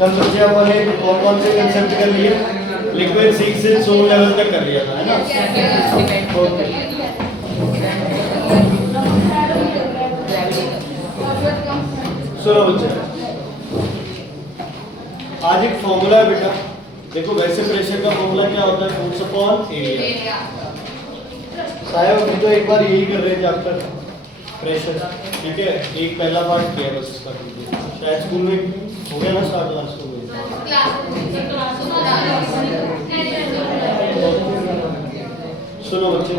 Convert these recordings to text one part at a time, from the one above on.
कल बच्चे अपन ने कौन कौन से कंसेप्ट कर लिए? लिक्विड 6 से 100 लेवल तक कर लिया था, है ना? ओके, सुनो बच्चे, आज एक फॉर्मूला है बेटा। देखो वैसे प्रेशर का फॉर्मूला क्या होता है? Force upon area. शायद अभी तो एक बार यही कर रहे थे चैप्टर प्रेशर, ठीक है? एक पहला पार्ट किया बस इसका, शायद स्कूल में हो गया ना स्टार्ट क्लास में। सुनो बच्चे,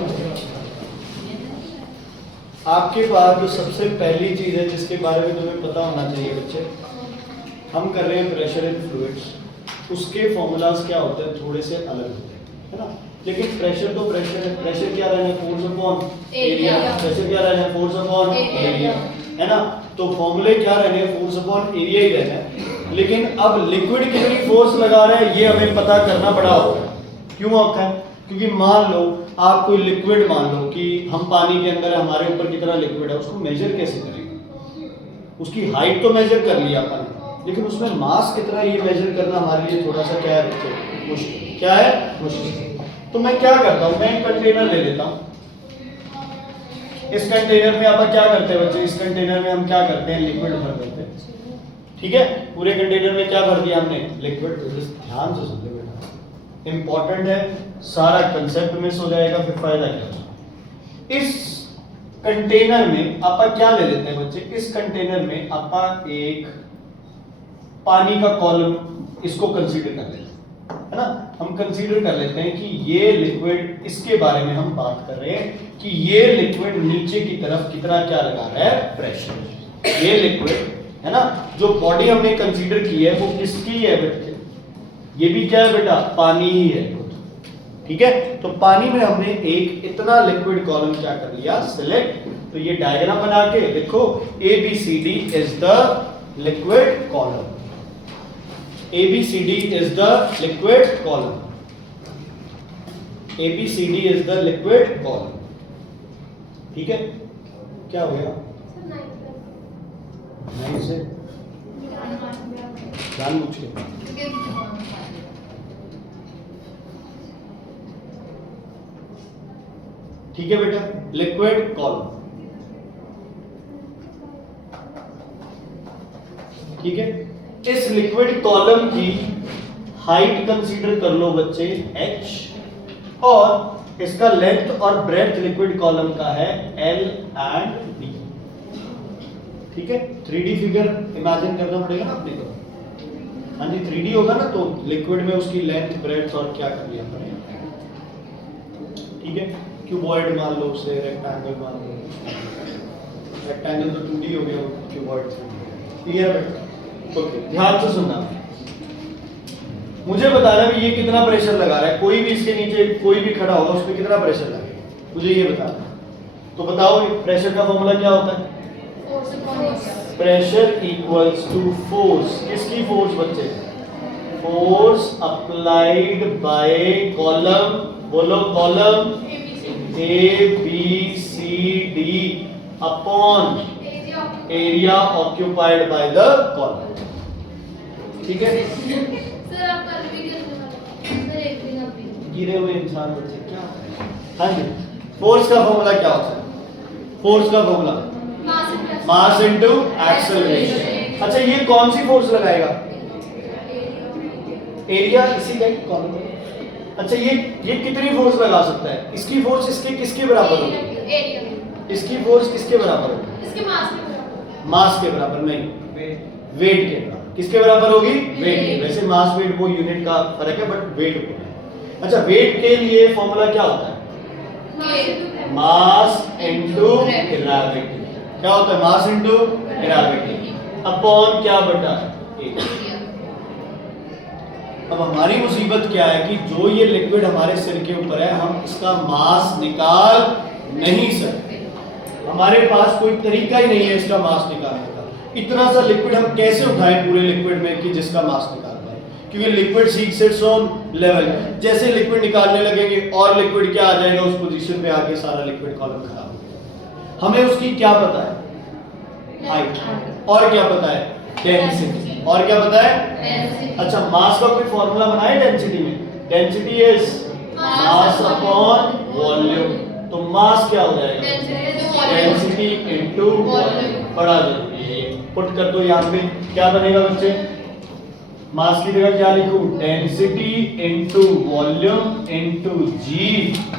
आपके पास जो सबसे पहली चीज है जिसके बारे में तुम्हें पता होना चाहिए बच्चे, हम कर रहे हैं प्रेशर इन फ्लूइड्स, उसके फॉर्मूलाज क्या होते हैं थोड़े से अलग होते हैं, है ना? लेकिन प्रेशर तो प्रेशर है। प्रेशर क्या रहना है? Force upon area. प्रेशर क्या रहना है? फोर्स अपॉन एरिया, है ना? तो फॉर्मूले क्या रहने हैं? फोर्स अपॉन एरिया ही रहना है। लेकिन अब लिक्विड कितनी फोर्स लगा रहा है ये हमें पता करना बड़ा होगा। क्यों होता है? क्योंकि मान लो आप कोई लिक्विड, मान लो कि हम पानी के अंदर, हमारे ऊपर कितना लिक्विड है, उसको मेजर कैसे करेंगे? उसकी हाइट तो मेजर कर लिया अपन, लेकिन उसमें मास कितना ये मेजर करना हमारे लिए थोड़ा सा क्या है बच्चे? मुश्किल। क्या है? मुश्किल। तो मैं क्या करता हूँ, मैं एक कंटेनर ले लेता हूँ। इस कंटेनर में आप क्या करते हैं बच्चे? इस कंटेनर में हम क्या करते हैं? लिक्विड भर देते हैं, ठीक है? पूरे कंटेनर में क्या भर दिया हमने? लिक्विड। ध्यान से सुनते बेटा, इंपॉर्टेंट है, सारा कंसेप्ट मिस हो जाएगा फिर फायदा क्या? इस कंटेनर में आप क्या ले लेते हैं बच्चे? इस कंटेनर में आप एक पानी का कॉलम इसको कंसीडर कर लेते हैं, है ना? हम कंसीडर कर लेते हैं कि ये लिक्विड, इसके बारे में हम बात कर रहे हैं कि ये लिक्विड नीचे की तरफ कितना क्या लगा रहा है? प्रेशर। ये लिक्विड, है ना, जो बॉडी हमने कंसीडर की है वो किसकी है बेटे? ये भी क्या है बेटा? पानी ही है, ठीक है? तो पानी में हमने एक इतना लिक्विड कॉलम क्या कर लिया? सिलेक्ट। तो ये डायग्राम बना के देखो, ABCD is the liquid column. ABCD is the liquid column. ABCD is the liquid column. ठीक है? क्या हो गया? 9 से जानबूझ के। ठीक है बेटा, लिक्विड कॉलम, ठीक है? इस लिक्विड कॉलम की हाइट कंसीडर कर लो बच्चे h, और इसका लेंथ और ब्रेड्थ लिक्विड कॉलम का है L एंड D, ठीक है? 3D फिगर इमेजिन करना पड़ेगा ना अपने को। हाँ जी, 3D होगा ना, तो लिक्विड में उसकी लेंथ, ब्रेड्थ और क्या कर लिया हमने, ठीक है? क्यूबॉइड मान लो उसे, रेक्टेंगल मान लो। रेक्टेंगल तो 2D हो गया, क्यूबॉइड 3D। क्लियर बेटा? ओके, ध्यान से सुनना। मुझे बताना है ये कितना प्रेशर लगा रहा है। कोई भी इसके नीचे कोई भी खड़ा होगा, उस पर कितना प्रेशर लगेगा, मुझे ये बताना। तो बताओ प्रेशर का फॉर्मूला क्या होता है? Pressure equals to force. किसकी फोर्स बच्चे? फोर्स अप्लाइड बाय कॉलम, बोलो column ABCD upon area occupied by the column, ठीक है? सर आपका वीडियो सर एक दिन अभी गिरे हुए इंसान बच्चे क्या होता है? हाँ जी, फोर्स का फॉर्मूला क्या होता है? फोर्स का फॉर्मूला मास इनटू एक्सेलरेशन। अच्छा, ये कौन सी फोर्स लगाएगा? एरिया, इसी का कॉलम। अच्छा, ये कितनी फोर्स लगा सकता है? इसकी फोर्स इसके किसके बराबर होगी? इसकी फोर्स किसके बराबर होगी? इसके मास के बराबर नहीं, वेट के बराबर। किसके बराबर होगी? वेट के। वैसे मास वेट वो यूनिट का फर्क है, बट वेट होता है। अच्छा, वेट के लिए फॉर्मूला क्या होता है? Mass into gravity. क्या होता है? मास इनटू ग्रेविटी अपॉन क्या बटा? अब हमारी मुसीबत क्या है कि जो ये लिक्विड हमारे सिर के ऊपर है, हम इसका मास निकाल नहीं सकते। हमारे पास कोई तरीका ही नहीं है इसका मास निकालने का। इतना सा लिक्विड हम कैसे उठाएं पूरे लिक्विड में कि जिसका मास निकाल पाए? क्योंकि liquid seeks its own level. जैसे लिक्विड निकालने लगेंगे और लिक्विड क्या आ जाएगा, उस पोजीशन पे आके सारा लिक्विड कॉलम खराब हो जाएगा। हमें उसकी क्या पता है? हाइट। और क्या पता है? डेंसिटी। और क्या पता है? डेंसिटी। अच्छा, मास का कोई फॉर्मूला बनाया डेंसिटी में? Density is mass upon volume. तो मास क्या हो जाएगा? Density into volume. बड़ा जरूरी है ये, पुट कर दो यहाँ पे। क्या बनेगा बच्चे? मास की जगह क्या लिखूं? डेंसिटी इनटू वॉल्यूम इनटू जी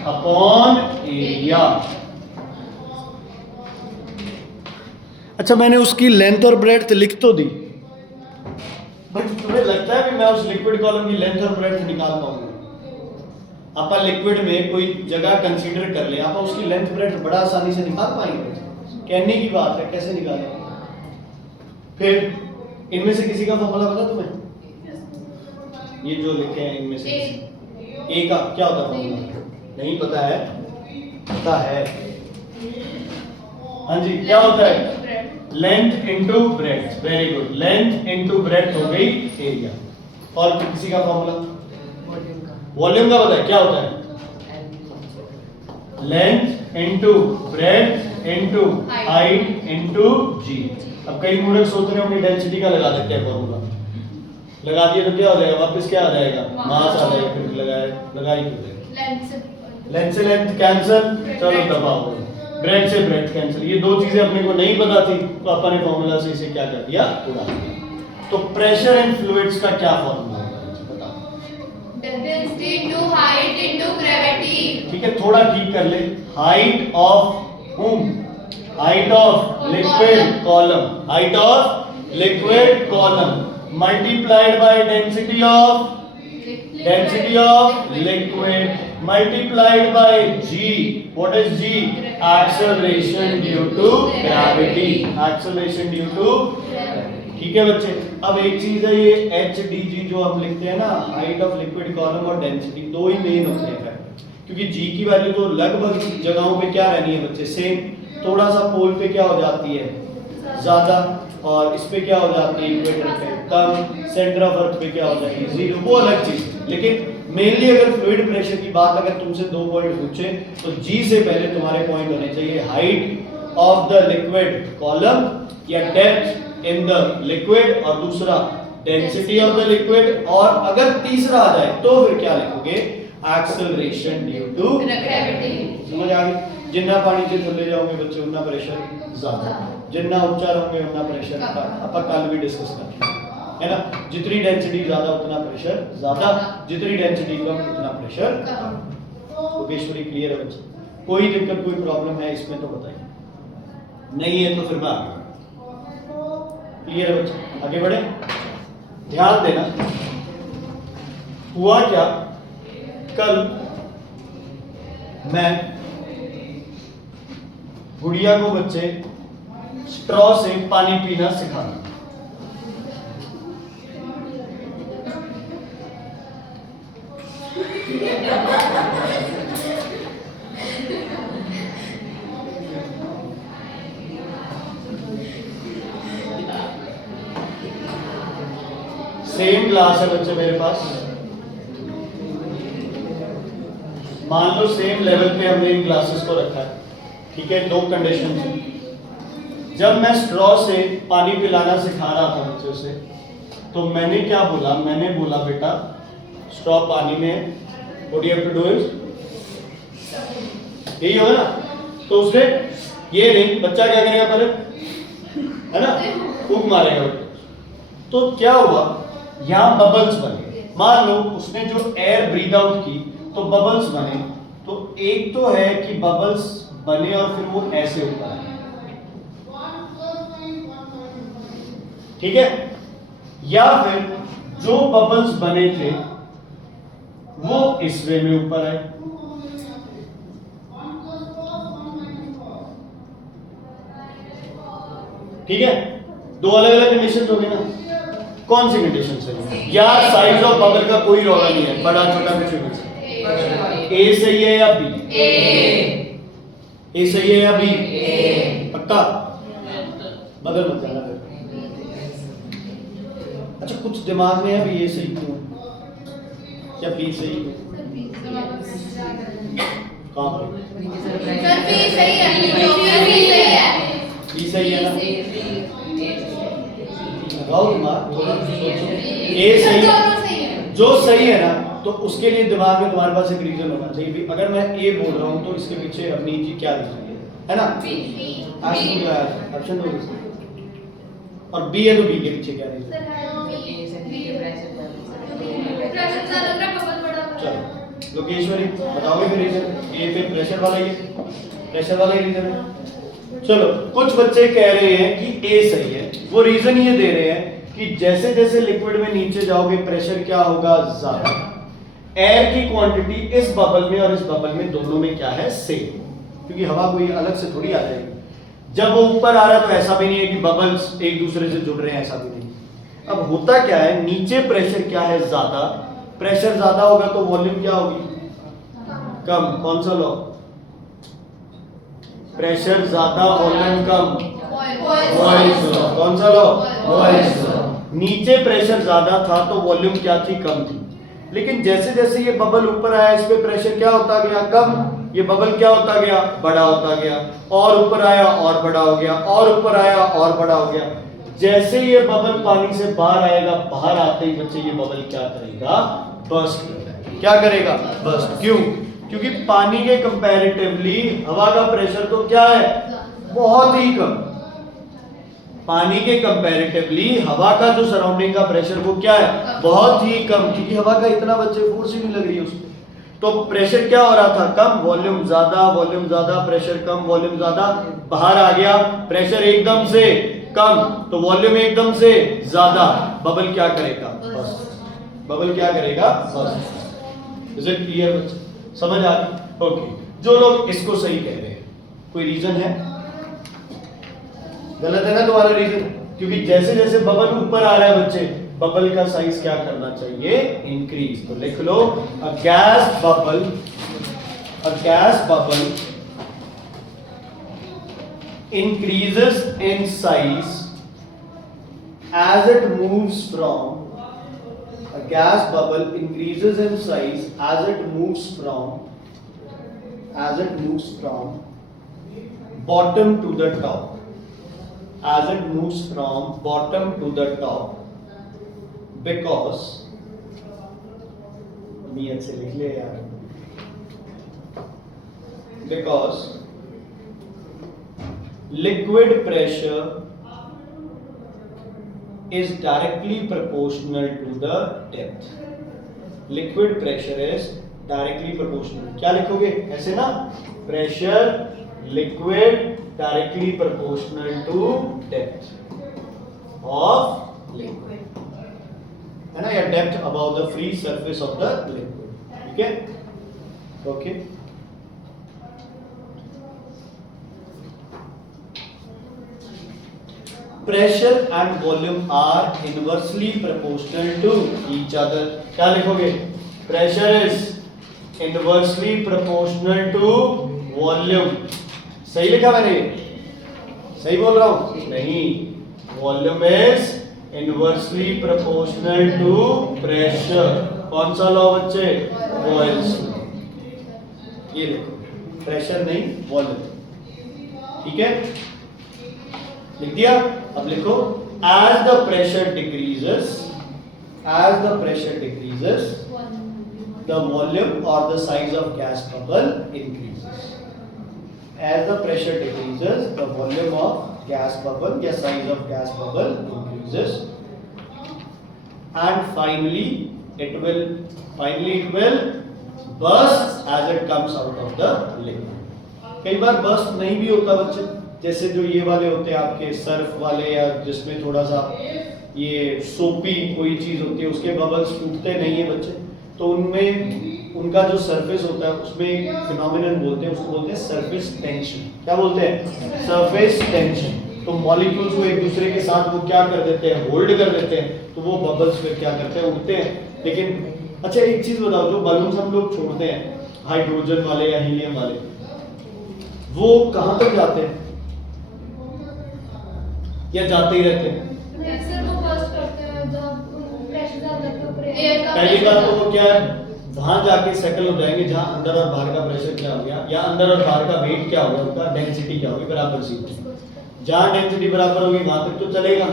अपॉन एरिया। अच्छा, मैंने उसकी लेंथ और ब्रेड्थ लिख तो दी, बट तुम्हें लगता है कि मैं उस लिक्विड कॉलम की लेंथ और ब्रेड्थ निकाल पाऊंगा? आप लिक्विड में कोई जगह कंसीडर कर ले, आप उसकी लेंथ ब्रेड्थ बड़ा आसानी से निकाल पाएंगे? कहने की बात है, कैसे निकालेंगे? फिर इनमें से किसी का फॉर्मूला पता तुम्हें? ये जो लिखे हैं इनमें से ए का क्या होता है फॉर्मूला? नहीं पता है? पता है? हाँ जी, क्या होता है? Length into breadth. Very good, length into breadth हो गई एरिया। और किसी का फॉर्मूला? वॉल्यूम का पता है? क्या होता है? Length into breadth into height into G. अब कई मूर्ख सोच रहे होंगे डेंसिटी का लगा देते हैं फॉर्मूला, लगा दिए तो क्या हो जाएगा? वापस क्या आ जाएगा? मास आ जाएगा। फिर लगा ही लेंथ से लेंथ कैंसिल, चलो दबाओ। ब्रेड से ब्रेड कैंसिल। ये दो चीजें अपने को नहीं पता थी, तो अपन ने फॉर्मूला से इसे क्या कर दिया? उड़ा दिया। तो प्रेशर इन फ्लूइड्स का क्या फॉर्मूला होगा? बताओ। Density into height into gravity. ठीक है, थोड़ा ठीक कर ले। Height of whom? Height of liquid column. Height of liquid column multiplied by density of liquid multiplied by g. What is g? Acceleration due to gravity. Acceleration due to, ठीक है बच्चे। अब एक चीज है ये HDG जो हम लिखते हैं ना, हाइट ऑफ लिक्विड कॉलम और डेंसिटी, दो ही मेन होते हैं क्योंकि g की वैल्यू तो लगभग जगहों पे क्या रहनी है बच्चे? सेम। थोड़ा सा पोल पे क्या हो जाती है? ज्यादा। और इस पे क्या हो जाती है? इक्वेटर पे कम। सेंटर ऑफ अर्थ पे क्या हो जाएगी? जीरो। वो अलग चीज। लेकिन मेनली अगर फ्लूइड प्रेशर की बात अगर तुमसे दो पॉइंट पूछे तो जी से पहले तुम्हारे पॉइंट होने चाहिए height of the liquid column या डेप्थ इन द लिक्विड, और दूसरा डेंसिटी ऑफ द लिक्विड, और अगर तीसरा आ जाए तो फिर क्या लिखोगे? Acceleration due to gravity. समझ आ गई? जितना पानी से थल्ले जाओगे बच्चे उतना प्रेशर ज्यादा, जितना ऊंचा रहोगे उतना प्रेशर कम। अपन कल भी डिस्कस करते है ना? जितनी डेंसिटी ज्यादा उतना प्रेशर ज्यादा, जितनी डेंसिटी कम उतना प्रेशर कम। योगेश्वरी क्लियर है बच्चे? कोई दिक्कत कोई प्रॉब्लम है इसमें तो बताइए, नहीं है तो फिर मैं आगे। क्लियर है बच्चे? आगे बढ़े। ध्यान देना, हुआ क्या, कल मैं गुड़िया को बच्चे स्ट्रॉ से पानी पीना सिखाना। सेम ग्लास है बच्चे मेरे पास, मान लो सेम लेवल पे हमने इन ग्लासेस को रखा है। ठीक है, दो कंडीशन है। जब मैं स्ट्रॉ से पानी पिलाना सिखा रहा था बच्चों से, तो मैंने क्या बोला? मैंने बोला बेटा स्ट्रॉ पानी में, what you have to do is, यही होगा ना? तो उसने ये नहीं, बच्चा क्या करेगा पहले, है ना, फूंक मारेगा। तो क्या हुआ, यहाँ बबल्स बने। मान लो उसने जो एयर ब्रीथ आउट की तो बबल्स बने। तो एक तो है कि बबल्स बने और फिर वो ऐसे ऊपर आए, ठीक है, या फिर जो बबल्स बने थे वो इस वे में ऊपर आए। ठीक है, दो अलग अलग कंडीशन हो गई ना। कौन सी कंडीशन है? यार साइज ऑफ बबल का कोई रोला नहीं है, बड़ा छोटा कुछ भी। ए सही है या बी? ए सही है या बी? पक्का? बदल मत जाना फिर। अच्छा, कुछ दिमाग में है भी ये सही क्यों क्या बी सही है? कहां पे? सर बी सही है, बी सही है, बी सही है ना? लगाओ दिमाग, थोड़ा सोचो। ए सही दोनों सही है। जो सही है ना, तो उसके लिए दिमाग में तुम्हारे पास एक रीजन होना चाहिए भी, अगर मैं ए बोल रहा हूँ तो इसके पीछे अपनी जी क्या रीजन है ना? ऑप्शन दो, और बी है तो बी के पीछे क्या रीजन? प्रेशर सा लग रहा है, बहुत बड़ा चलो लोकेश्वरी बताओगे फिर रीजन। ए पे प्रेशर वाला ही है, प्रेशर वाला ही रीजन है। चलो कुछ बच्चे कह रहे हैं कि ए सही है, वो रीजन ये दे रहे हैं कि जैसे जैसे लिक्विड में नीचे जाओगे प्रेशर क्या होगा? ज्यादा। एयर की क्वांटिटी इस बबल में और इस बबल में दोनों में क्या है? सेम, क्योंकि हवा कोई अलग से थोड़ी आ जाएगी। जब वो ऊपर आ रहा है तो ऐसा भी नहीं है कि बबल्स एक दूसरे से जुड़ रहे हैं, ऐसा भी नहीं। अब होता क्या है, नीचे प्रेशर क्या है? ज्यादा। प्रेशर ज्यादा होगा तो वॉल्यूम क्या होगी? कम। कौन सा लॉ? प्रेशर ज्यादा वॉल्यूम कम, बॉयल्स लॉ। कौन सा लॉ? Boyle's law. नीचे प्रेशर ज्यादा था तो वॉल्यूम क्या थी? कम थी। लेकिन जैसे जैसे ये बबल ऊपर आया, इस पे प्रेशर क्या होता गया? कम। ये बबल क्या होता गया? बड़ा होता गया। और ऊपर आया और बड़ा हो गया, और ऊपर आया और बड़ा हो गया। जैसे ये बबल पानी से बाहर आएगा, बाहर आते ही बच्चे ये बबल क्या करेगा? बर्स्ट करेगा। क्या करेगा? बर्स्ट। क्यों? क्योंकि पानी के कंपैरेटिवली हवा का प्रेशर तो क्या है? बहुत ही कम। पानी के कंपैरेटिवली हवा का जो सराउंडिंग का प्रेशर वो क्या है? बहुत ही कम, क्योंकि हवा का इतना बच्चे फोर्स ही नहीं लग रही है उसमें। तो प्रेशर क्या हो रहा था? कम, वॉल्यूम ज्यादा, प्रेशर कम, वॉल्यूम ज्यादा। बाहर आ गया, प्रेशर एकदम से कम तो वॉल्यूम एकदम से ज्यादा। बबल क्या करेगा? बस। बबल क्या करेगा? बस। इज इट क्लियर बच्चे? समझ आ गई? ओके। जो लोग इसको सही कह रहे हैं, कोई रीजन है? गलत है ना तुम्हारा रीजन? क्योंकि जैसे जैसे बबल ऊपर आ रहा है बच्चे, बबल का साइज क्या करना चाहिए? इंक्रीज। तो लिख लो, a gas bubble increases in size as it moves from a gas bubble increases in size as it moves from bottom to the top, as it moves from bottom to the top, because नियत से लिख ले यार, because liquid pressure is directly proportional to the depth. Liquid pressure is directly proportional. क्या लिखोगे? ऐसे ना, pressure liquid directly proportional to depth of liquid, है ना, या depth above the free surface of the liquid. ठीक है? Okay. Pressure and volume are inversely proportional to each other. क्या लिखोगे? Pressure is inversely proportional to volume. सही लिखा मैंने? सही बोल रहा हूँ? नहीं, volume is inversely proportional to pressure. कौन सा लॉ बच्चे? Boyle's law. ये लिखो, प्रेशर नहीं वॉल्यूम। ठीक है, लिख दिया। अब लिखो, as the pressure decreases, the volume or the size of gas bubble increases. As the pressure decreases, the volume of gas bubble या size of gas bubble increases, and finally it will burst as it comes out of the liquid. कई बार burst नहीं भी होता बच्चे, जैसे जो ये वाले होते हैं आपके सर्फ वाले, या जिसमें थोड़ा सा ये सोपी कोई चीज होती है, उसके बबल्स टूटते नहीं है बच्चे, तो उनमें उनका जो सरफेस होता है उसमें फिनोमिनन बोलते हैं, उसको बोलते हैं सरफेस टेंशन। क्या बोलते हैं? Surface tension. तो मॉलिक्यूल्स को एक दूसरे के साथ वो क्या कर देते हैं? होल्ड कर देते हैं, तो वो बबल्स फिर क्या करते हैं? उड़ते हैं। लेकिन अच्छा एक चीज बताओ, जो बलून्स हम लोग छोड़ते हैं हाइड्रोजन वाले या हीलियम वाले, वो कहाँ तक जाते हैं या जाते ही रहते हैं? अक्सर वो बर्स्ट करते हैं जब प्रेशर ज्यादा के ऊपर एयर का पहली बात तो वो क्या है, वहां जाके सेटल हो जाएंगे जहां अंदर और बाहर का प्रेशर क्या हो गया, या अंदर और बाहर का वेट क्या होगा, उनका डेंसिटी क्या होगी, बराबर सी होगी। जहां डेंसिटी बराबर होगी वहां तक तो चलेगा,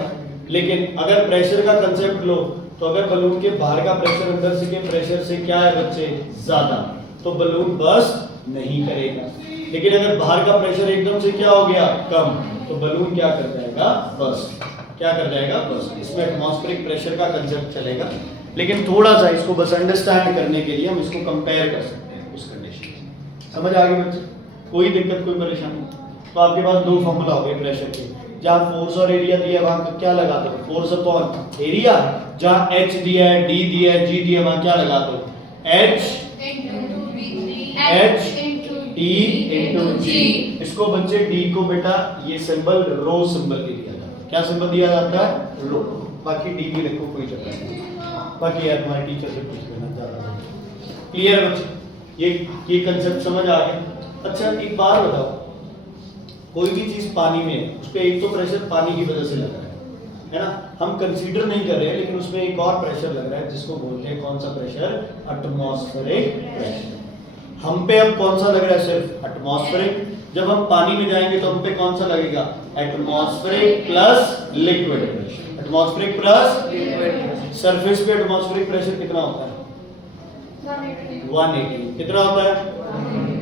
लेकिन अगर प्रेशर का कंसेप्ट लो तो अगर बलून के बाहर का प्रेशर अंदर से के प्रेशर से क्या है बच्चे, ज्यादा, तो बलून बर्स्ट नहीं करेगा। लेकिन अगर बाहर का प्रेशर एकदम से क्या हो गया, कम, तो बलून क्या कर जाएगा, बर्स्ट। क्या कर जाएगा, बर्स्ट। इसमें एटमॉस्फेरिक प्रेशर का कंसेप्ट चलेगा, लेकिन थोड़ा सा इसको बस अंडरस्टैंड करने के लिए हम इसको कंपेयर कर सकते हैं उस कंडीशन से। समझ आ गई बच्चे? कोई दिक्कत, कोई परेशानी? तो आपके पास दो फॉर्मूला हो गए प्रेशर के। जहाँ फोर्स और एरिया दिया वहां क्या लगा दो, फोर्स अपॉन एरिया। जहाँ एच दिया है, डी दिया है, जी दिया है, वहां क्या लगा दो, एच डी इंटू जी। इसको बच्चे डी को बेटा ये सिंबल रो सिंबल के दिया जाता है। क्या सिंबल दिया जाता है, रो। बाकी डी भी लिखो, कोई चक्कर नहीं। बाकी यार तुम्हारे टीचर से पूछ लेना, ज्यादा क्लियर है बच्चे? ये कंसेप्ट समझ आ गया? अच्छा एक बात बताओ, कोई भी चीज पानी में है, उस पे एक तो प्रेशर पानी की वजह से लग रहा है ना, हम कंसीडर नहीं कर रहे हैं, लेकिन उसमें एक और प्रेशर लग रहा है जिसको बोलते हैं कौन सा प्रेशर, एटमॉस्फेरिक प्रेशर। हम पे अब कौन सा लग रहा है, सिर्फ एटमॉस्फेरिक। जब हम पानी में जाएंगे तो हम पे कौन सा लगेगा, atmospheric plus liquid pressure. Atmospheric plus liquid. Surface पे एटमॉस्फेरिक प्रेशर कितना होता है, 180। कितना होता है,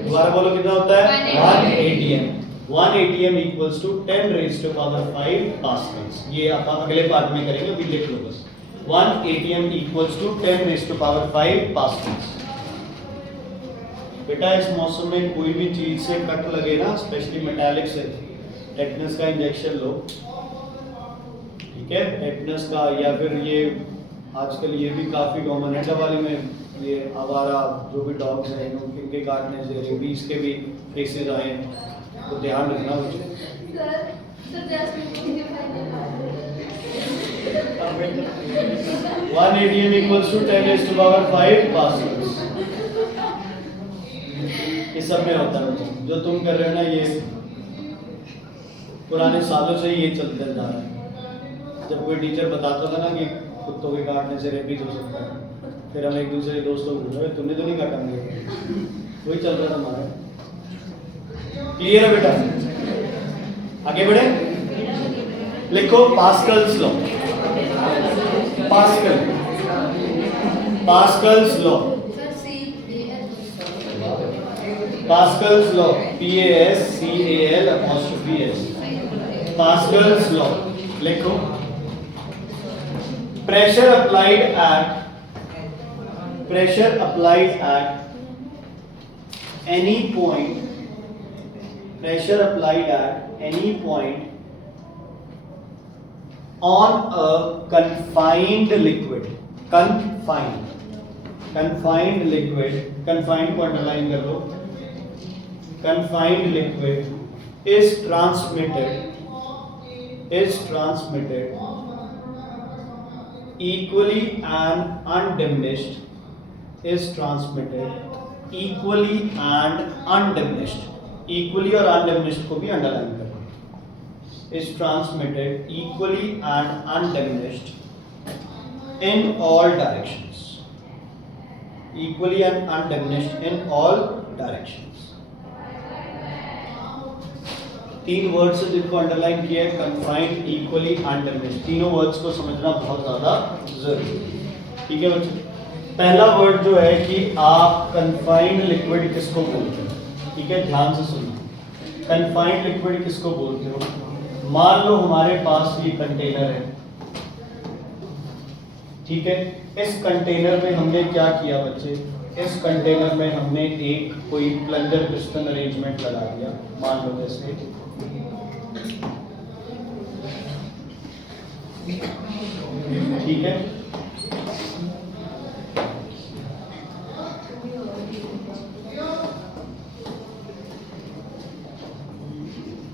दोबारा बोलो कितना होता है, 1 atm। 1 atm equals to 10 raised to power 5 pascals. ये आप अगले पार्ट में करेंगे, अभी लिख लो बस। 1 atm equals to 10 raised to power 5 pascals. बेटा इस मौसम में कोई भी चीज से कट लगे ना, स्पेशली मेटालिक से, टेटनस का इंजेक्शन लो, ठीक है, टेटनस का, या फिर ये आजकल ये भी काफी कॉमन है दिवाली में, ये आवारा जो भी डॉग्स हैं इनके काटने से रेबीज के भी केसेस आए हैं, तो ध्यान रखना मुझे। One ATM equals to 10 raised to power 5 pascals. ये सब में होता है जो तुम कर रहे हो ना, ये पुराने सालों से ये चलते जा रहा है। जब कोई टीचर बताता था ना कि कुत्तों के काटने से रेबीज हो सकता है, फिर हम एक दूसरे दोस्तों को पूछ रहे, तुमने तो नहीं काटा मुझे, वही चल रहा था हमारा। क्लियर है बेटा? आगे बढ़े, लिखो Pascal's law. Pascal's law, Pascal's law, PASCAL apostrophe S। Pascal's law लिखो। pressure applied at any point, pressure applied at any point on a confined liquid, confined liquid, confined को underline कर लो, confined liquid is transmitted equally and undiminished, is transmitted equally and undiminished, equally और undiminished को भी underline करो, is transmitted equally and undiminished in all directions, equally and undiminished in all directions। तीन words से जिनको underline किया है, confined, equally, undiminished, तीनों वर्ड्स को समझना बहुत ज्यादा जरूरी है। ठीक है बच्चों? पहला वर्ड जो है कि आप कन्फाइंड लिक्विड किसको बोलते हो, ठीक है, ध्यान से सुनना। कन्फाइंड लिक्विड किसको बोलते हो? मान लो हमारे पास ये कंटेनर है, ठीक है, इस कंटेनर में हमने क्या किया बच्चे, इस कंटेनर में हमने एक कोई प्लंजर पिस्टन अरेंजमेंट लगा दिया, मान लो जैसे, ठीक है,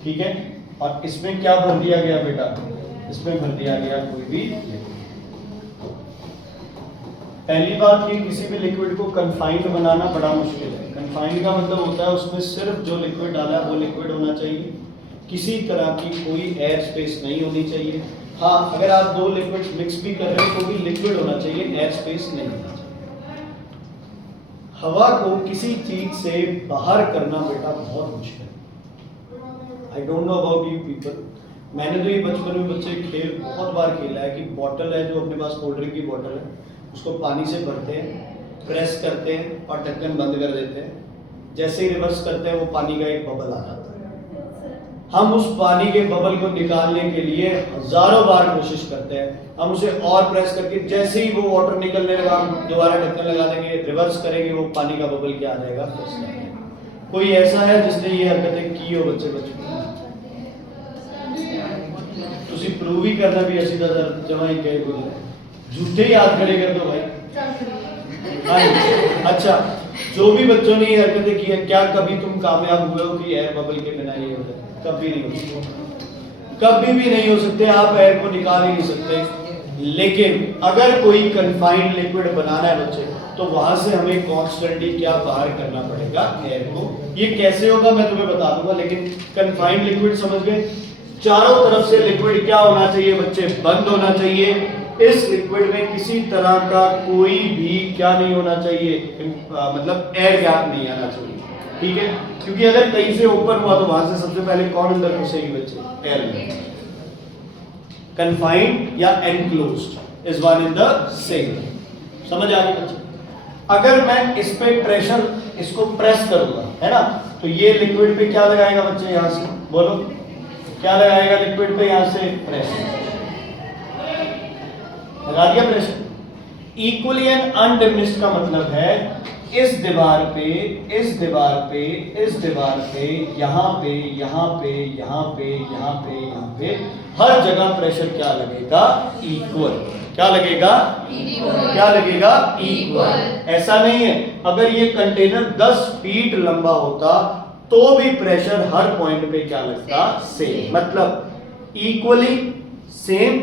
ठीक है, और इसमें क्या भर दिया गया बेटा, इसमें भर दिया गया कोई भी। पहली बात कि किसी भी लिक्विड को कन्फाइंड बनाना बड़ा मुश्किल है। कन्फाइंड का मतलब होता है उसमें सिर्फ जो लिक्विड डाला है वो लिक्विड होना चाहिए, किसी तरह की कोई एयर स्पेस नहीं होनी चाहिए। हाँ, अगर आप दो लिक्विड मिक्स भी कर रहे हैं तो भी लिक्विड होना चाहिए, एयर स्पेस नहीं होना चाहिए। हवा को किसी चीज से बाहर करना बेटा बहुत मुश्किल है। I don't know about you people, मैंने तो ये बचपन में बच्चे खेल बहुत बार खेला है कि बॉटल है जो अपने पास कोल्ड ड्रिंक की बॉटल है, उसको पानी से भरते हैं, प्रेस करते हैं और ढक्कन बंद कर देते हैं। जैसे ही रिवर्स करते हैं वो पानी का एक बबल आ जाता है। हम उस पानी के बबल को निकालने के लिए हजारों बार कोशिश करते हैं। हम उसे और प्रेस करके जैसे ही वो वाटर निकलने लगा हम दोबारा ढक्कन लगा देंगे, रिवर्स करेंगे, वो पानी का बबल क्या आ जाएगा, फंस जाएगा। कोई ऐसा है जिसने ये हरकतें की हो बच्चे बचपन में? तुसी प्रूव ही करना भी ऐसी तरह जमा ही कहे बोले झूठे ही हाथ खड़े कर दो भाई। हाँ, अच्छा, जो भी बच्चों ने ये हरकतें की है, क्या कभी तुम कामयाब हुए हो कि एयर बबल के बिना ये हो जाए? कभी नहीं हो सकते, कभी भी नहीं हो सकते। आप एयर को निकाल ही नहीं सकते। लेकिन अगर कोई कन्फाइंड लिक्विड बनाना है बच्चे, तो वहां से हमें कॉन्स्टेंटली क्या बाहर करना पड़ेगा, एयर को। ये कैसे होगा मैं तुम्हें बता दूंगा, लेकिन कन्फाइंड लिक्विड समझ गए। चारों तरफ से लिक्विड क्या होना चाहिए बच्चे, बंद होना चाहिए। इस लिक्विड में किसी तरह का कोई भी क्या नहीं होना चाहिए, मतलब एयर गैप नहीं आना चाहिए, ठीक है? क्योंकि अगर कहीं से ओपन हुआ तो वहां से सबसे पहले कौन अंदर घुसेगी बच्चे, एयर में। कन्फाइंड या enclosed is one in the same. समझ आ गई बच्चे? अगर मैं इस पे प्रेशर, इसको प्रेस करूंगा, है ना, तो ये लिक्विड पे क्या लगाएगा बच्चे, यहां से बोलो क्या लगाएगा लिक्विड पे, यहां से प्रेशर लगा दिया, प्रेशर। इक्वली एंड अनडिमिनिश्ड का मतलब है इस दीवार पे, इस दीवार पे, इस दीवार पे, यहाँ पे, यहाँ पे, यहाँ पे, यहाँ पे, यहाँ पे, हर जगह प्रेशर क्या लगेगा, इक्वल। क्या लगेगा, क्या लगेगा, इक्वल। ऐसा नहीं है अगर ये कंटेनर 10 फीट लंबा होता तो भी प्रेशर हर पॉइंट पे क्या लगता, सेम। मतलब इक्वली सेम,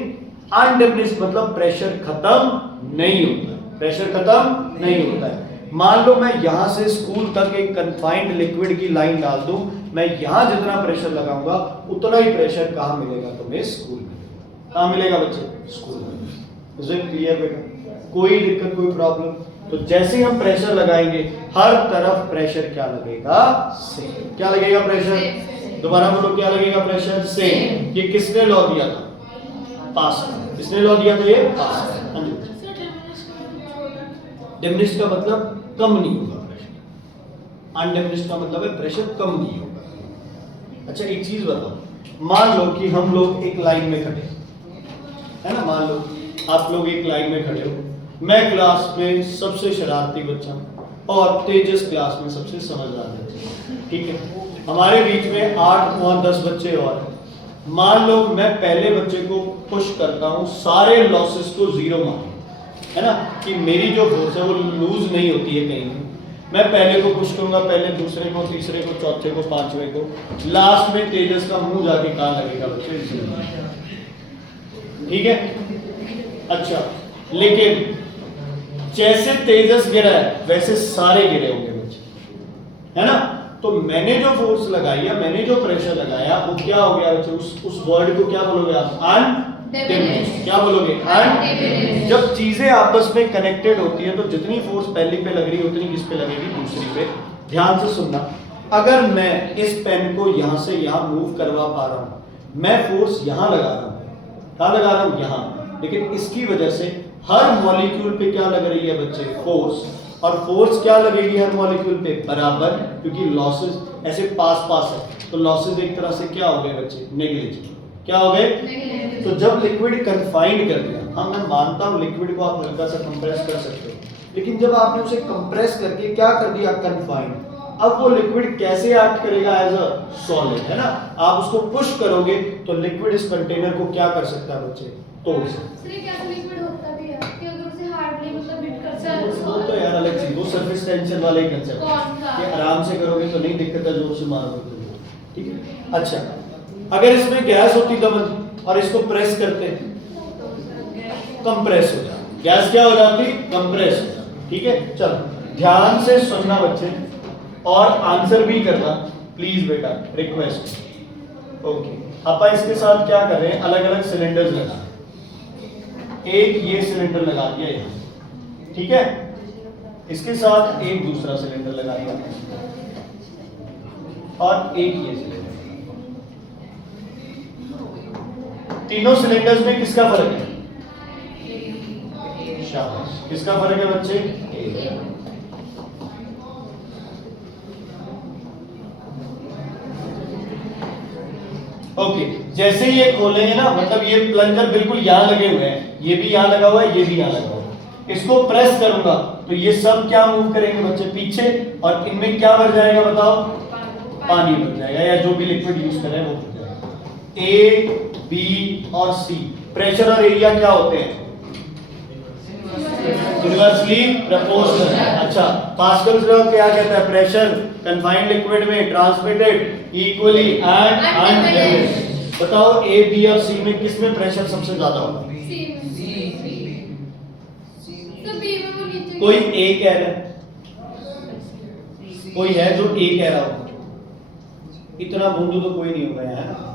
अनडिमिनिश्ड मतलब प्रेशर खत्म नहीं होता, प्रेशर खत्म नहीं होता है। मान लो मैं यहां से स्कूल तक एक कन्फाइंड लिक्विड की लाइन डाल दूं, मैं यहां जितना प्रेशर लगाऊंगा उतना ही प्रेशर कहां मिलेगा तुम्हें, स्कूल में। कहां मिलेगा बच्चे, स्कूल में। इज इट क्लियर बेटा? कोई दिक्कत, कोई प्रॉब्लम? तो जैसे ही हम प्रेशर लगाएंगे हर तरफ प्रेशर क्या लगेगा, सेम। क्या लगेगा, प्रेशर? दोबारा बोलो, क्या लगेगा, प्रेशर? सेम। ये किसने लॉ दिया था, पास्कल। किसने लॉ दिया था, ये पास्कल। डिमिनिश्ड का मतलब कम नहीं होगा प्रेशर, अनडिमिनिश्ड का मतलब है प्रेशर कम नहीं होगा। अच्छा एक चीज बताओ, मान लो कि हम लोग एक लाइन में खड़े है ना, मान लो आप लोग एक लाइन में खड़े हो, मैं क्लास में सबसे शरारती बच्चा और तेजस क्लास में सबसे समझदार बच्चा, ठीक है? हमारे बीच में 8 और 10 बच्चे और हैं। मान लो मैं पहले बच्चे को पुश करता हूं, सारे लॉसेस को जीरो मान, है ना, कि मेरी जो फोर्स है वो लूज नहीं होती है कहीं भी। मैं पहले को पुश करूंगा, पहले दूसरे को, तीसरे को, चौथे को, पांचवें को, लास्ट में तेजस का मुंह जाके कहां लगेगा बच्चे, ठीक है? अच्छा, लेकिन जैसे तेजस गिरा है वैसे सारे गिरे होंगे बच्चे, है ना? तो मैंने जो फोर्स लगाई है, मैंने जो प्रेशर लगाया वो क्या हो गया बच्चे, उस वर्ड को क्या बोलोगे आप, अनडिमिनिश्ड। क्या बोलोगे, अनडिमिनिश्ड। जब चीजें आपस में कनेक्टेड होती है तो जितनी फोर्स पहली पे लग रही है उतनी किस पे लगेगी, दूसरी पे। ध्यान से सुनना, अगर मैं इस पेन को यहां से यहां मूव करवा पा रहा हूं, मैं फोर्स यहां लगा रहा हूं, कहां लगा रहा हूं, यहां, लेकिन इसकी वजह से हर मॉलिक्यूल पे क्या लग रही है बच्चे, फोर्स। और फोर्स क्या लगेगी हर मॉलिक्यूल पे, बराबर, क्योंकि लॉसेस ऐसे पास पास है, तो लॉसेस एक तरह से क्या हो गए बच्चे, नेग्लिजिबल। क्या हो गए? तो जब लिक्विड कन्फाइंड कर दिया, हाँ मैं मानता हूं लिक्विड को आप हल्का सा कंप्रेस कर सकते हो, लेकिन जब आपने उसे कंप्रेस करके क्या कर दिया, कन्फाइंड, अब वो लिक्विड कैसे एक्ट करेगा, एज अ सॉलिड, है ना? आप उसको पुश करोगे तो लिक्विड इस कंटेनर को क्या कर सकता है बच्चे, तोड़ सकता है। लिक्विड होता भी है कि अगर उसे हार्डली मतलब हिट करता है वो तो यार अलग चीज, वो सरफेस टेंशन वाला ही कंसेप्ट है कि आराम से करोगे तो नहीं दिक्कत है, जोर से मारोगे तो, ठीक है? अच्छा, अगर इसमें गैस होती दबन और इसको प्रेस करते कंप्रेस हो जाती, गैस क्या हो जाती, कंप्रेस हो जाती, ठीक है? चलो ध्यान से सुनना बच्चे और आंसर भी करना प्लीज बेटा, रिक्वेस्ट। ओके, अपन इसके साथ क्या कर रहे हैं, अलग अलग सिलेंडर्स लगा, एक ये सिलेंडर लगा दिया यहाँ, ठीक है? इसके साथ एक दूसरा सिलेंडर लगा दिया और एक ये सिलेंडर, तीनों सिलेंडर्स में किसका फर्क है? शाबाश, किसका फर्क है बच्चे? एरिया। ओके, जैसे ही ये खोलेंगे ना, मतलब ये प्लंजर बिल्कुल यहां लगे हुए हैं, ये भी यहां लगा हुआ है, ये भी यहां लगा हुआ है। इसको प्रेस करूंगा तो ये सब क्या मूव करेंगे बच्चे? पीछे। और इनमें क्या भर जाएगा बताओ? पानी भर जाएगा, या जो भी लिक्विड यूज कर रहे हैं वो भर जाएगा। ए, बी और सी, प्रेशर और एरिया क्या होते हैं? Inversely proportional. अच्छा, पास्कल्स लॉ क्या कहता है? प्रेशर कन्फाइंड लिक्विड में ट्रांसमिटेड इक्वली एंड अनडिमिनिश्ड। बताओ ए, बी और सी में किस में प्रेशर सबसे ज्यादा होगा? कोई ए कह रहा है, कोई है जो ए कह रहा हो? इतना बूंदू तो कोई नहीं होगा यहाँ।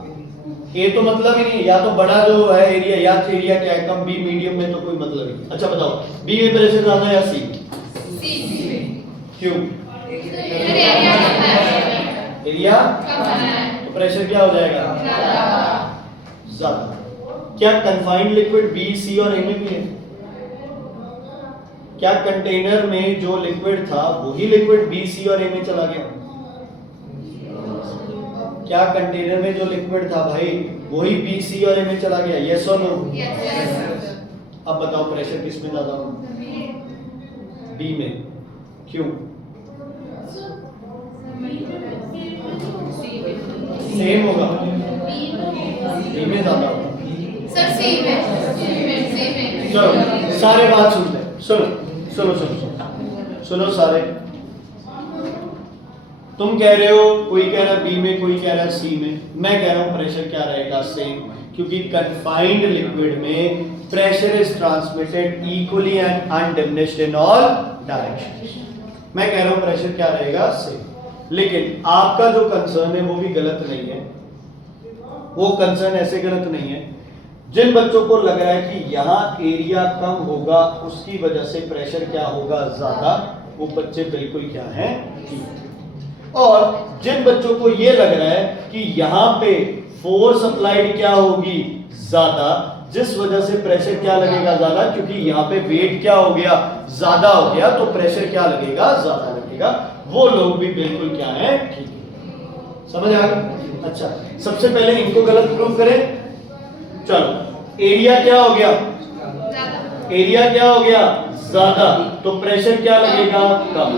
ए तो मतलब ही नहीं, या तो बड़ा जो है एरिया, या एरिया क्या है कम, बी मीडियम में तो कोई मतलब ही नहीं। अच्छा बताओ, बी में प्रेशर ज्यादा या सी? क्यों? एरिया तो प्रेशर क्या हो जाएगा? ज्यादा। क्या कन्फाइंड लिक्विड बी, सी और ए में भी है? क्या कंटेनर में जो लिक्विड था वही लिक्विड बी, सी और ए में चला गया? क्या कंटेनर में जो लिक्विड था भाई वही बी, सी और ए में चला गया? यस और नो? अब बताओ प्रेशर किस में ज्यादा होगा? बी में। क्यों? सेम होगा, बी में ज्यादा होगा। चलो सारे बात सुनते हैं, सुनो सुनो सुनो सुनो सुनो सारे। तुम कह रहे हो, कोई कह रहा है बी में, कोई कह रहा है सी में, मैं कह रहा हूं प्रेशर क्या रहेगा? सेम, क्योंकि कन्फाइंड लिक्विड में pressure is transmitted equally and undiminished in all directions. मैं कह रहा हूं प्रेशर क्या रहेगा? सेम। लेकिन आपका जो कंसर्न है वो भी गलत नहीं है। वो कंसर्न ऐसे गलत नहीं है, जिन बच्चों को लग रहा है कि यहाँ एरिया कम होगा उसकी वजह से प्रेशर क्या होगा? ज्यादा, वो बच्चे बिल्कुल क्या है? ठीक। और जिन बच्चों को ये लग रहा है कि यहाँ पे फोर्स अप्लाइड क्या होगी? ज्यादा, जिस वजह से प्रेशर क्या लगेगा? ज्यादा, क्योंकि यहाँ पे वेट क्या हो गया? ज्यादा हो गया, तो प्रेशर क्या लगेगा? ज्यादा लगेगा। वो लोग भी बिल्कुल क्या है? ठीक है। समझ आ गया? अच्छा, सबसे पहले इनको गलत प्रूव करें। चलो, एरिया क्या हो गया? एरिया क्या हो गया? ज्यादा, तो प्रेशर क्या लगेगा? कम।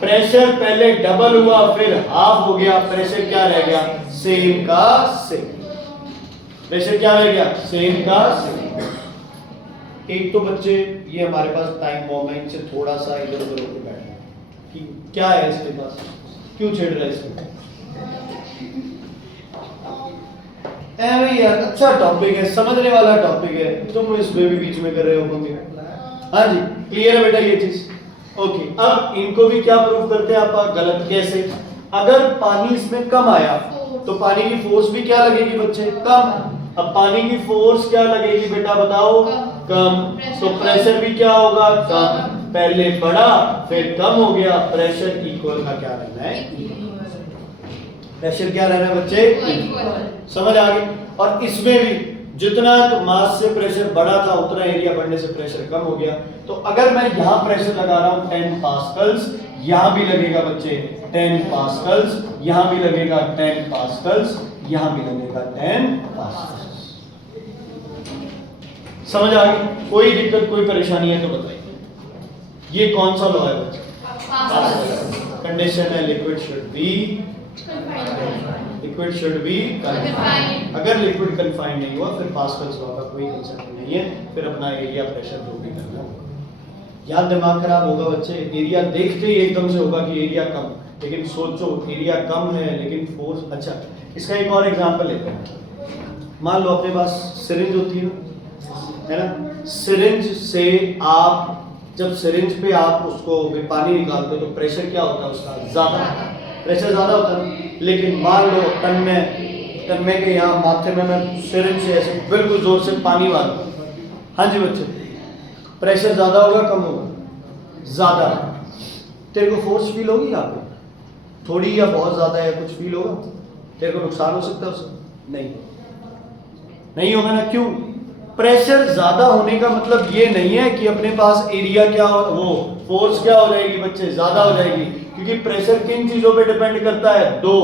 प्रेशर पहले डबल हुआ फिर हाफ हो गया, प्रेशर क्या रह गया? सेम का सेम। प्रेशर क्या रह गया? सेम का सेम। एक तो बच्चे ये हमारे पास टाइम बॉम्ब है, इनसे थोड़ा सा इधर उधर होकर बैठना कि क्या है इसके पास, क्यों छेड़ रहा है इसको? भाई यार अच्छा टॉपिक है, समझने वाला टॉपिक है, तुम इसमें भी बीच में कर रहे हो। हाँ जी, क्लियर है बेटा ये चीज? ओके, अब इनको भी क्या प्रूव करते हैं आप? गलत। कैसे? अगर पानी इसमें कम आया तो पानी की फोर्स भी क्या लगेगी बच्चे? कम। अब पानी की फोर्स क्या लगेगी बेटा बताओ? कम। तो प्रेशर भी क्या होगा? कम। पहले बढ़ा फिर कम हो गया, प्रेशर इक्वल का क्या रहना है? प्रेशर क्या रहना है बच्चे? समझ आ गई? और इसमें भी जितना मास से प्रेशर बढ़ा था उतना एरिया बढ़ने से प्रेशर कम हो गया। तो अगर मैं यहां प्रेशर लगा रहा हूं 10 पास्कल्स, यहां भी लगेगा बच्चे 10 पास्कल्स, यहां भी लगेगा 10 पास्कल्स, यहां भी लगेगा 10 पास्कल्स। समझ आ गई? कोई दिक्कत कोई परेशानी है तो बताइए। ये कौन सा लॉ है बच्चे? कंडीशन है लिक्विड शुड बी कन्फाइंड। अगर लिक्विड कन्फाइंड नहीं हुआ फिर पास्कल्स लॉ का कोई कंसेप्ट नहीं है, फिर अपना एरिया प्रेशर जो भी करना होगा। यहाँ दिमाग खराब होगा बच्चे, एरिया देखते ही एकदम से होगा कि एरिया कम, लेकिन सोचो एरिया कम है लेकिन फोर्स। अच्छा, इसका एक और एग्जांपल लेते हैं। मान लो अपने पास सिरिंज होती है ना, सिरिंज से आप जब सिरिंज पे आप उसको पानी निकालते हो तो प्रेशर क्या होता है उसका? ज्यादा, प्रेशर ज्यादा होता है। लेकिन मान लो तन्मय के यहाँ माथे में मैं सिरिंज से ऐसे बिल्कुल जोर से पानी मारूं, हाँ जी बच्चे, प्रेशर ज्यादा होगा कम होगा? ज्यादा। तेरे को फोर्स फील होगी यहाँ पे? थोड़ी या बहुत ज्यादा या कुछ फील होगा? तेरे को नुकसान हो सकता है उससे? नहीं। नहीं होगा ना, क्यों? प्रेशर ज्यादा होने का मतलब ये नहीं है कि अपने पास एरिया क्या हो, वो फोर्स क्या हो जाएगी बच्चे, ज्यादा हो जाएगी, क्योंकि प्रेशर किन चीजों पे डिपेंड करता है? दो,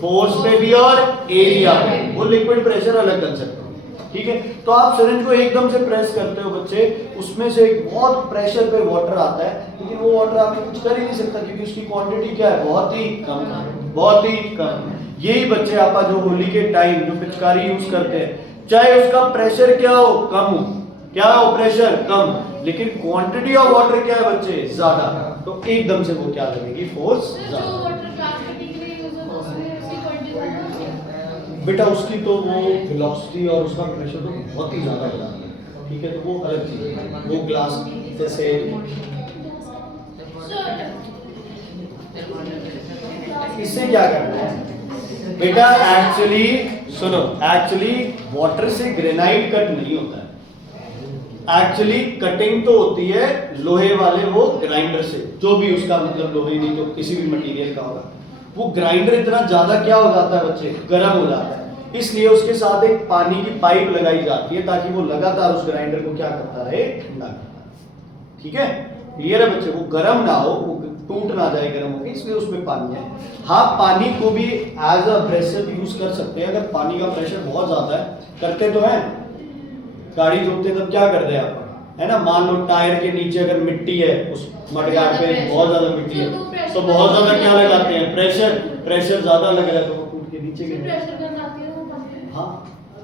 फोर्स पे भी और एरिया पे। वो लिक्विड प्रेशर अलग कंसेप्ट है, ठीक है। तो आप सिरिंज को एकदम से प्रेस करते हो बच्चे, उसमें से एक बहुत प्रेशर पे वाटर आता है, लेकिन वो वाटर आपने कुछ कर ही नहीं सकता क्योंकि उसकी क्वांटिटी क्या है? बहुत ही कम, बहुत ही कम। यही बच्चे आपा जो होली के टाइम जो पिचकारी यूज करते हैं, चाहे उसका प्रेशर क्या हो, कम हो, क्या हो, प्रेशर कम, लेकिन क्वांटिटी ऑफ वाटर क्या है बच्चे? ज्यादा, तो एकदम से वो क्या लगेगी? फोर्स जो ज्यादा। वाटर क्लास के डिग्री यूज होता है उसमें उसकी क्वांटिटी बेटा उसकी तो वो वेलोसिटी और उसका प्रेशर तो बहुत ही ज्यादा होता है, ठीक है, तो वो अलग चीज है। वो ग्लास जैसे इससे क्या करना है बेटा? एक्चुअली सुनो, एक्चुअली वाटर से ग्रेनाइट कट नहीं होता है। एक्चुअली कटिंग तो होती है लोहे वाले वो ग्राइंडर से, जो भी उसका मतलब लोहे नहीं तो किसी भी मटेरियल का होगा। वो ग्राइंडर इतना ज्यादा क्या हो जाता है बच्चे? गर्म हो जाता है, इसलिए उसके साथ एक पानी की पाइप लगाई जाती है ताकि वो लगातार उस ग्राइंडर को क्या करता रहे? ठंडा करता रहे, ठीक है। क्लियर है बच्चे? वो गर्म ना हो, वो टूट ना जाए गर्म होकर, इसलिए उसमें पानी है। हाँ, पानी को भी एज अ एब्रेसिव यूज कर सकते हैं अगर पानी का प्रेशर बहुत ज्यादा है। करते तो हैं, गाड़ी धोते तब क्या करते हैं आप, है ना? मान लो टायर के नीचे अगर मिट्टी है, उस मडगाड़ पे बहुत ज्यादा मिट्टी है, तो बहुत ज्यादा क्या लगाते हैं? प्रेशर। प्रेशर ज्यादा लग रहा है तो वो टूट के नीचे गिर जाएगा। प्रेशर करना आती है वो बनती है। हाँ,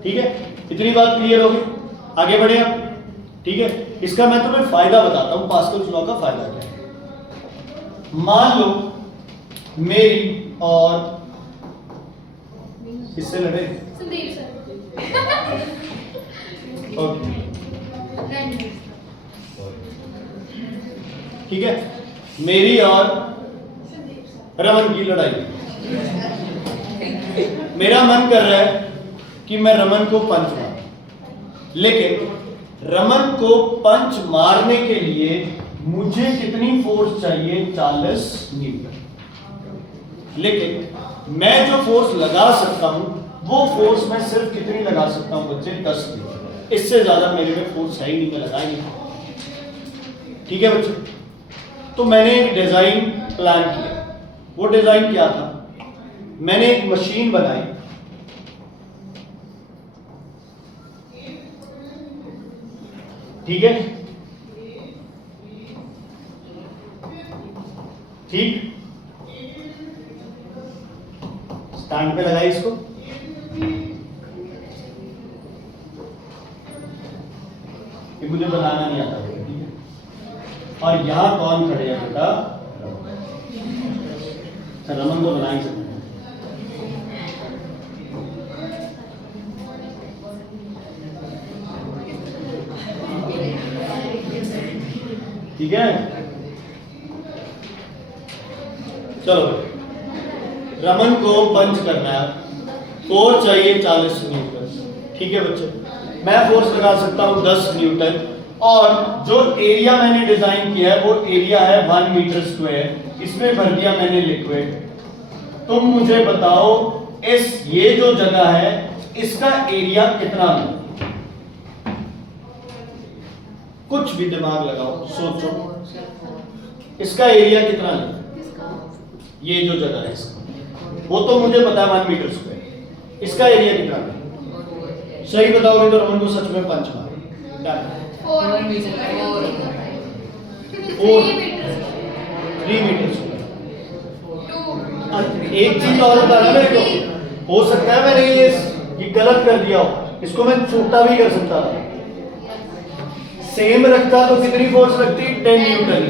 ठीक है, इतनी बात क्लियर होगी। आगे बढ़े आप, ठीक है। इसका मैं तुम्हें फायदा बताता हूँ, पास्कल्स लॉ का फायदा क्या है। मान लो मेरी और किससे लड़े? संदीप सर। ओके, ठीक है, मेरी और रमन की लड़ाई। मेरा मन कर रहा है कि मैं रमन को पंच मारूं, लेकिन रमन को पंच मारने के लिए मुझे कितनी फोर्स चाहिए? 40 न्यूटन। लेकिन मैं जो फोर्स लगा सकता हूं वो फोर्स मैं सिर्फ कितनी लगा सकता हूं बच्चे? 10 न्यूटन। इससे ज्यादा मेरे में फोर्स है ही नहीं, मैं लगा ही नहीं, ठीक है बच्चे। तो मैंने एक डिजाइन प्लान किया। वो डिजाइन क्या था? मैंने एक मशीन बनाई, ठीक है, ठीक, स्टैंड पे लगाई इसको, ये मुझे बनाना नहीं आता, ठीक है। और यहां कौन खड़े हैं बेटा? रमन को बना ही सकते हैं, ठीक है। चलो, रमन को पंच करना है, फोर्स चाहिए 40 न्यूटन, ठीक है बच्चे। मैं फोर्स लगा सकता हूं 10 न्यूटन, और जो एरिया मैंने डिजाइन किया है वो एरिया है 1 मीटर स्क्वायर। इसमें भर दिया मैंने लिक्विड। तुम मुझे बताओ इस ये जो जगह है इसका एरिया कितना है? कुछ भी दिमाग लगाओ, सोचो, इसका एरिया कितना है? ये जो जगह है इसका, वो तो मुझे पता है 1 मीटर स्क्वायर। इसका एरिया कितना है? सही बताओगे तो रमन को सच में पंच मारो। 3 मीटर स्क्वायर। एक चीज और बताना मेरे को, हो सकता है मैंने ये गलत कर दिया हो, इसको मैं छोटा भी कर सकता था। सेम रखता तो कितनी फोर्स लगती? 10 न्यूटन,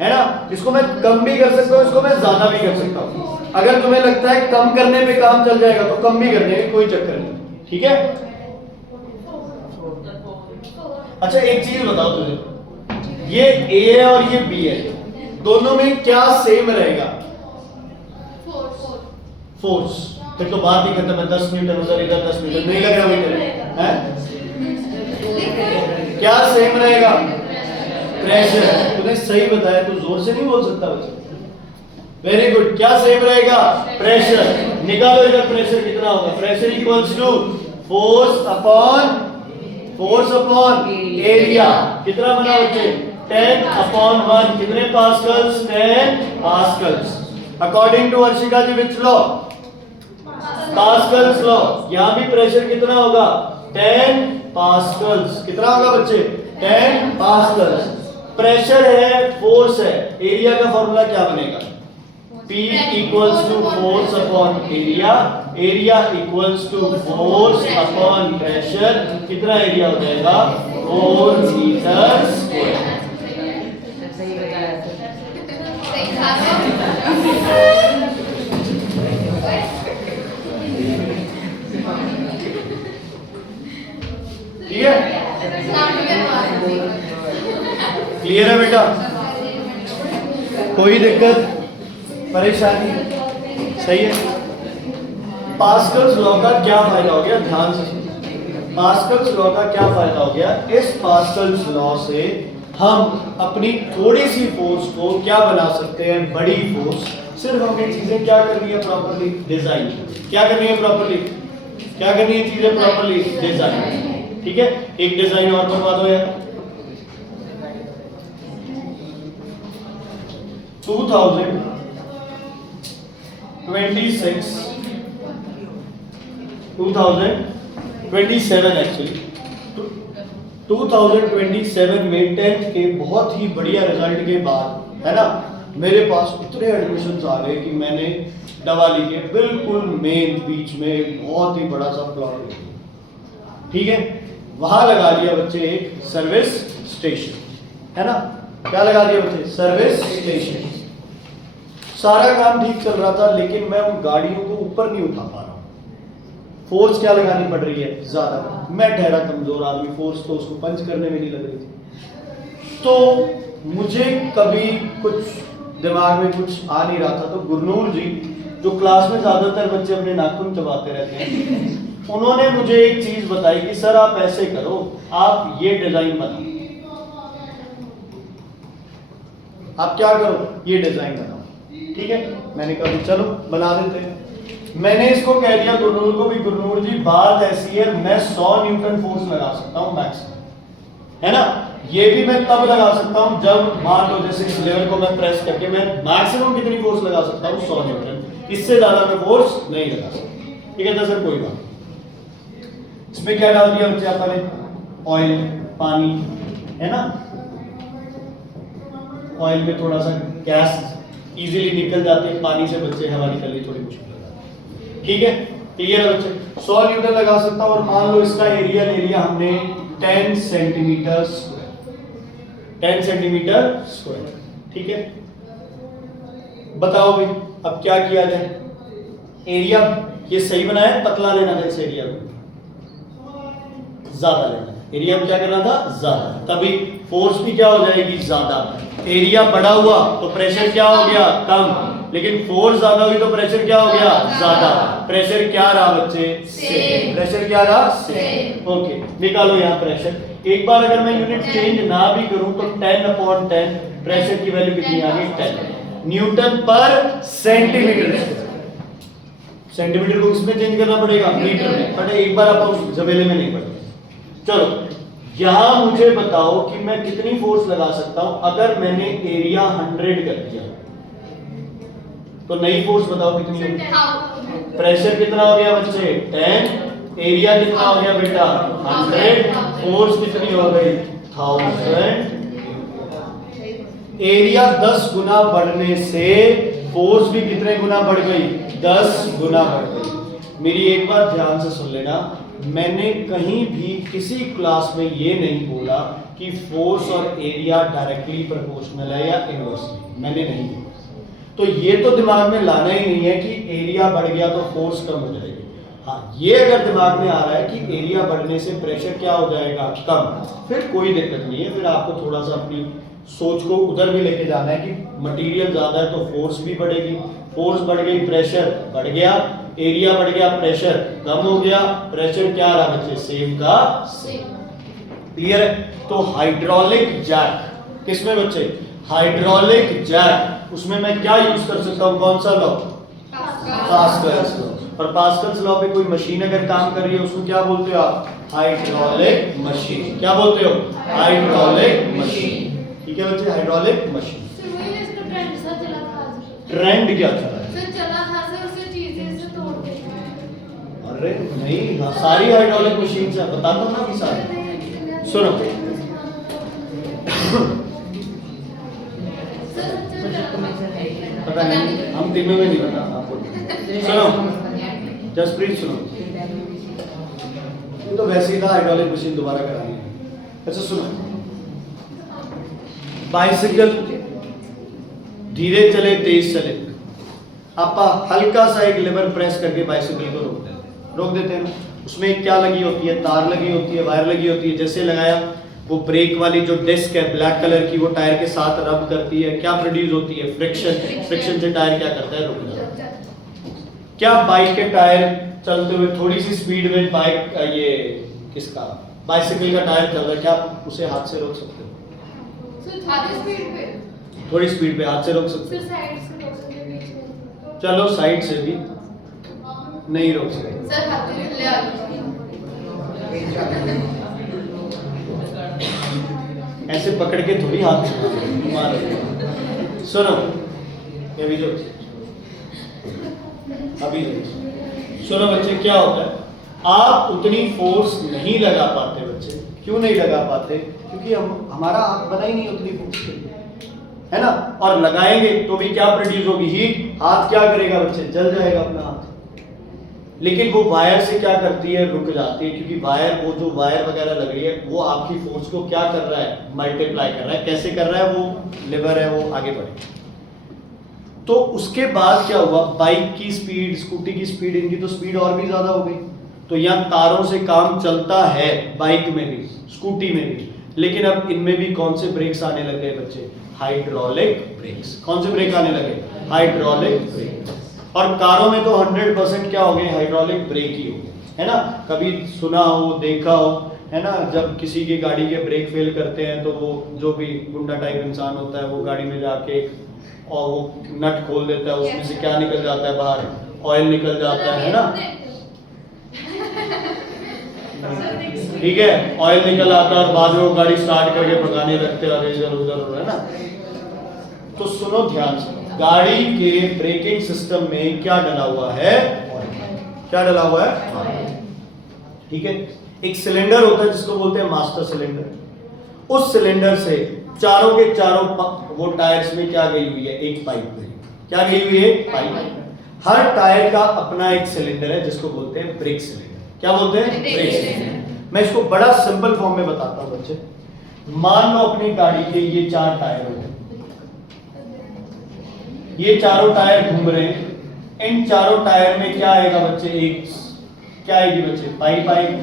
है ना? इसको मैं कम भी कर सकता हूँ, इसको मैं ज्यादा भी कर सकता हूँ। अगर तुम्हें लगता है कम करने पे काम चल जाएगा तो कम भी कर देंगे, कोई चक्कर नहीं, ठीक है। अच्छा, एक चीज बताओ तुझे, ये ए है और ये बी है, दोनों में क्या सेम रहेगा? फोर्स। फिर तो बात ही खत्म है, 10 न्यूटन उधर, इधर 10 न्यूटन, नहीं लग रहा मीटर है? क्या सेम रहेगा? प्रेशर। तूने सही बताया, तू जोर से नहीं बोल सकता बच्चे। वेरी गुड, क्या सेम रहेगा? प्रेशर। निकालो इधर प्रेशर कितना होगा? Pressure equals to force upon area कितना बना बच्चे 10/1 कितने pascals 10 pascals according to Arshika ji which law Pascal's law यहां भी प्रेशर कितना होगा 10 पास्कल्स कितना होगा बच्चे 10 पास्कल्स प्रेशर है फोर्स है एरिया का फॉर्मूला क्या बनेगा P equals to force upon area area equals to force upon pressure कितना एरिया हो जाएगा 4 मीटर स्क्वायर सही बताया ठीक है क्लियर है बेटा कोई दिक्कत परेशानी सही है पास्कल्स लॉ का क्या फायदा हो गया ध्यान से पास्कल्स लॉ का क्या फायदा हो गया इस पास्कल्स लॉ से हम अपनी थोड़ी सी फोर्स को क्या बना सकते हैं बड़ी फोर्स सिर्फ हमें चीजें क्या करनी है प्रॉपर्ली डिजाइन क्या करनी है प्रॉपर्ली क्या करनी है चीजें प्रॉपर्ली डिजाइन ठीक है एक डिजाइन और बनवा दो यार 2027 एक्चुअली 2027 में 10th के बहुत ही बढ़िया रिजल्ट के बाद है ना मेरे पास इतने एडमिशंस आ गए कि मैंने दवाली के बिल्कुल मेन बीच में बहुत ही बड़ा सा प्लॉट लिया ठीक है वहां लगा दिया बच्चे एक सर्विस स्टेशन है ना क्या लगा दिया बच्चे सर्विस स्टेशन सारा काम ठीक चल रहा था लेकिन मैं उन गाड़ियों को ऊपर नहीं उठा पा रहा हूं फोर्स क्या लगानी पड़ रही है ज्यादा मैं ठहरा कमजोर आदमी फोर्स तो उसको पंच करने में नहीं लग रही थी तो मुझे कभी कुछ दिमाग में कुछ आ नहीं रहा था तो गुरनूर जी जो क्लास में ज्यादातर बच्चे अपने नाखून चबाते रहते हैं उन्होंने मुझे एक चीज बताई कि सर आप ऐसे करो आप ये डिजाइन बनाओ आप क्या करो ये डिजाइन बनाओ ठीक है मैंने कहा चलो बना देते हैं मैंने इसको कह दिया गुरनूर को भी गुरनूर जी बात ऐसी है मैं 100 न्यूटन फोर्स लगा सकता हूं मैक्सिमम है ना ये भी मैं तब लगा सकता हूं जब मान लो जैसे इस लेवल को मैं प्रेस करके मैं मैक्सिमम कितनी फोर्स लगा सकता हूं 100 न्यूटन इससे ज्यादा मैं फोर्स नहीं लगा सकता ठीक है तो सर कोई बात इसमें क्या डाल दिया बच्चे आपने ऑयल पानी है ना ऑयल में थोड़ा सा गैस इजीली निकल जाते हैं पानी से बच्चे हवा निकलनी थोड़ी मुश्किल हो जाती है ठीक है क्लियर है बच्चे 100 न्यूटन लगा सकता हूं और मान लो इसका एरिया ले लिया हमने 10 सेंटीमीटर स्क्वायर 10 सेंटीमीटर स्क्वायर ठीक है बताओ भाई अब क्या किया जाए एरिया ये सही बनाया पतला लेना था इस एरिया को ज्यादा लेना एरिया में क्या करना था ज्यादा तभी फोर्स भी क्या हो जाएगी ज्यादा एरिया बड़ा हुआ तो प्रेशर क्या हो गया कम लेकिन फोर्स ज्यादा हुई तो प्रेशर क्या हो गया ज्यादा प्रेशर क्या रहा बच्चे सेम प्रेशर क्या रहा सेम ओके निकालो यहाँ प्रेशर एक बार अगर मैं यूनिट चेंज ना भी करूं तो 10/10 प्रेशर की वैल्यू कितनी आ गई 10 न्यूटन पर सेंटीमीटर सेंटीमीटर को किसमें चेंज करना पड़ेगा मीटर में बट एक बार आप उस जमेले में नहीं पड़ेगा चलो यहां मुझे बताओ कि मैं कितनी फोर्स लगा सकता हूं अगर मैंने एरिया 100 कर दिया तो नई फोर्स बताओ कितनी होगी प्रेशर कितना हो गया बच्चे 10 एरिया कितना हो गया बेटा 100 फोर्स कितनी हो गई 1000 एरिया 10 गुना बढ़ने से फोर्स भी कितने गुना बढ़ गई 10 गुना बढ़ गई मेरी एक बार ध्यान से सुन लेना मैंने कहीं भी किसी क्लास में ये नहीं बोला कि फोर्स और एरिया डायरेक्टली प्रोपोर्शनल है या इनवर्सली मैंने नहीं बोला तो ये तो दिमाग में लाना ही नहीं है कि एरिया बढ़ गया तो फोर्स कम हो जाएगी हाँ ये अगर दिमाग में आ रहा है कि एरिया बढ़ने से प्रेशर क्या हो जाएगा कम फिर कोई दिक्कत नहीं है फिर आपको थोड़ा सा अपनी सोच को उधर भी लेके जाना है कि मटेरियल ज्यादा है तो फोर्स भी बढ़ेगी फोर्स बढ़ गई प्रेशर बढ़ गया एरिया बढ़ गया प्रेशर कम हो गया प्रेशर क्या रहा बच्चे सेम का सेम क्लियर है तो हाइड्रोलिक जैक किसमें बच्चे हाइड्रोलिक जैक उसमें मैं क्या यूज कर सकता हूं कौन सा लॉ पास्कल्स लॉ और पास्कल्स लॉ पे कोई मशीन अगर काम कर रही है उसको क्या बोलते हो आप? Hydraulic machine. क्या बोलते हो? Hydraulic machine. ठीक है बच्चे, हाइड्रोलिक मशीन। सर वही इसका ट्रेंड सा चला था आज। ट्रेंड क्या चला है? सर चला था सर, उसे चीजें से तोड़ देते हैं। अरे नहीं, हाँ, सारी हाइड्रोलिक मशीन से बताता हूँ ना अभी सारी। सुनो पता नहीं, हम तीनों में नहीं पता आपको। सुनो जसप्रीत, सुनो, ये तो वैसे ही था, हाइड्रोलिक मशीन दोबारा करानी है। अच्छा सुनो, बाइसिकल धीरे चले तेज चले, आप हल्का सा एक लेवर प्रेस करके बाइसिकल को रोक देते हैं ना। उसमें क्या लगी होती है? तार लगी होती है, वायर लगी होती है। जैसे लगाया, वो ब्रेक वाली जो डिस्क है ब्लैक कलर की, वो टायर के साथ रब करती है, क्या प्रोड्यूस होती है? फ्रिक्शन। फ्रिक्शन से टायर क्या करता है? रुक जाता है। क्या बाइक के टायर चलते हुए थोड़ी सी स्पीड में बाइक, ये किसका, बाइसिकल का टायर चल रहा है, क्या आप उसे हाथ से रोक सकते हो? सर थोड़ी स्पीड पे, थोड़ी स्पीड पे हाथ से रोक सकते सर साइड से रोक सकते हैं, बीच में। हो? चलो साइड से भी नहीं रोक सकते। सर हाथ से ले आ। ऐसे पकड़ के थोड़ी हाथ मारो। सुनो ये भी जो अभी सुनो बच्चे, क्या होता है, आप उतनी फोर्स नहीं लगा पाते बच्चे। क्यों नहीं लगा पाते? क्योंकि हमारा हाथ बना ही नहीं उतनी फोर्स के लिए, है ना। और लगाएंगे तो भी क्या प्रोड्यूस होगी? हीट। हाथ क्या करेगा बच्चे? जल जाएगा अपना हाथ। लेकिन वो वायर से क्या करती है? रुक जाती है, क्योंकि वायर, वो जो वायर वगैरह लग रही है वो आपकी फोर्स को क्या कर रहा है? मल्टीप्लाई कर रहा है। कैसे कर रहा है? वो लिवर है, वो आगे बढ़े। तो उसके बाद क्या हुआ? बाइक की स्पीड, स्कूटी की स्पीड, इनकी तो स्पीड और भी ज्यादा हो गई। तो यहाँ तारों से काम चलता है, बाइक में भी, स्कूटी में भी। लेकिन अब इनमें भी कौन से ब्रेक्स आने लग गए बच्चे? Hydraulic breaks. कौन से ब्रेक आने लगे? Hydraulic brake. और कारों में तो 100% क्या हो गए? हाइड्रोलिक ब्रेक ही हो गए, है ना। कभी सुना हो, देखा हो, है ना, जब किसी की गाड़ी के ब्रेक फेल करते हैं तो वो जो भी गुंडा टाइप इंसान होता है वो गाड़ी में जाके और वो नट खोल देता है, उसमें से क्या निकल जाता है बाहर? ऑयल निकल जाता है ना। ठीक है, ऑयल निकल आता है और बाद में वो गाड़ी स्टार्ट करके भगाने लगते हैं इधर उधर, है ना। तो सुनो ध्यान से, गाड़ी के ब्रेकिंग सिस्टम में क्या डला हुआ है? क्या डला हुआ है? ठीक है, एक सिलेंडर होता है जिसको बोलते हैं मास्टर सिलेंडर। उस सिलेंडर से चारों के चारों वो टायर्स में क्या गई हुई है? एक पाइप गई। क्या गई हुई है? पाइप। हर टायर का अपना एक सिलेंडर है जिसको बोलते हैं ब्रेक सिलेंडर। क्या बोलते हैं? Brake cylinder. मैं इसको बड़ा सिंपल फॉर्म में बताता हूं बच्चे। मान लो अपनी गाड़ी के ये 4 टायर हो, ये चारों टायर घूम रहे हैं। इन चारों टायर में क्या आएगा बच्चे? एक क्या आएगी बच्चे? पाइप आएगी।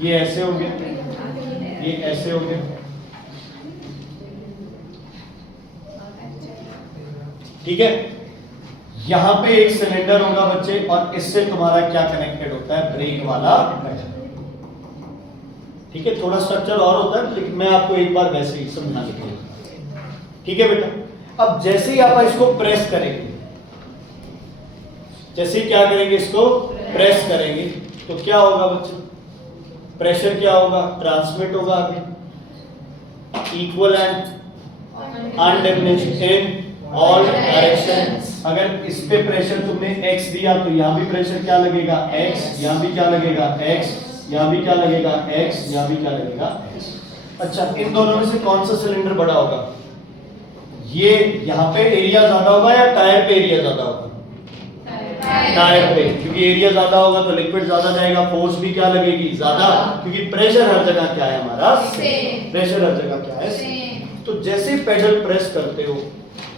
ये ऐसे हो गया, ये ऐसे हो गया, ठीक है। यहां पे एक सिलेंडर होगा बच्चे, और इससे तुम्हारा क्या कनेक्टेड होता है? ब्रेक वाला पैडल। ठीक है, थोड़ा स्ट्रक्चर और होता है, लेकिन मैं आपको एक बार वैसे ही समझा देता। ठीक है बेटा, अब जैसे ही आप इसको प्रेस करेंगे, जैसे ही क्या करेंगे? इसको प्रेस करेंगे तो क्या होगा बच्चे? प्रेशर क्या होगा? ट्रांसमिट होगा आगे, equal and undiminished in all directions. अगर इस पे प्रेशर तुमने x दिया तो यहाँ भी प्रेशर क्या लगेगा? x। यहाँ भी क्या लगेगा? x। यहाँ भी क्या लगेगा? x। यहाँ भी क्या लगेगा? x। अच्छा, इन दोनों में से कौन सा सिलेंडर बड़ा होगा? ये यहाँ पे एरिया ज्यादा होगा या टायर पे एरिया ज्यादा होगा? टायर पे, क्योंकि एरिया ज्यादा होगा तो लिक्विड ज्यादा जाएगा, फोर्स भी क्या लगेगी? ज्यादा, क्योंकि प्रेशर हर जगह क्या है हमारा? प्रेशर हर जगह क्या है? तो जैसे पेडल प्रेस करते हो